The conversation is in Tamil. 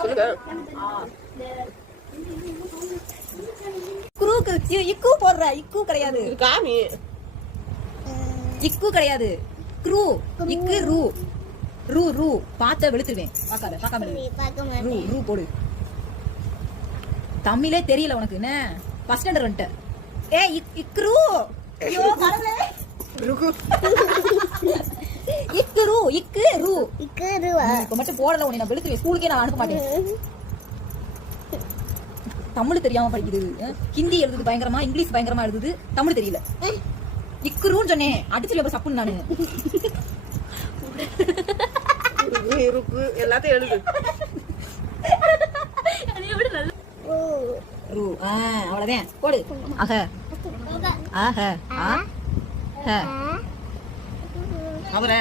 சொல்லுங்க. குரூக்கு இக்கு போடுற. இக்கு கிடையாது. காமி. இக்கு கிடையாது. க்ரூ. இக்கு ரூ. ரூ ரூ. பார்த்த வெளுத்துருவேன். பார்க்காம ரூ ரூ போடு. தமிழே தெரியல உனக்கு என்ன? ஃபர்ஸ்ட் ஸ்டாண்டர்ட் வந்துட்ட. இக்ரு. ஐயோ கடவுளே. ருக்கு. இக்ரு இக்ரு இக்ரு. இப்ப மட்டும் போடல உன்னை நான் வெளுத்துருவேன். ஸ்கூலுக்கே நான் அனுப்ப மாட்டேன். தமிழ் தெரியாம படிக்குது. ஹிந்தி எழுதுது பயங்கரமா, இங்கிலீஷ் பயங்கரமா எழுதுது, தமிழ் தெரியல. இக்ருன்னு சொன்னேன். அடிச்சு சப்புன்னு நானு. ருக்கு எல்லாத்தையும் எழுது. ரூ. அவ்வளவுதான் போடு. அக அக ஆ அவரை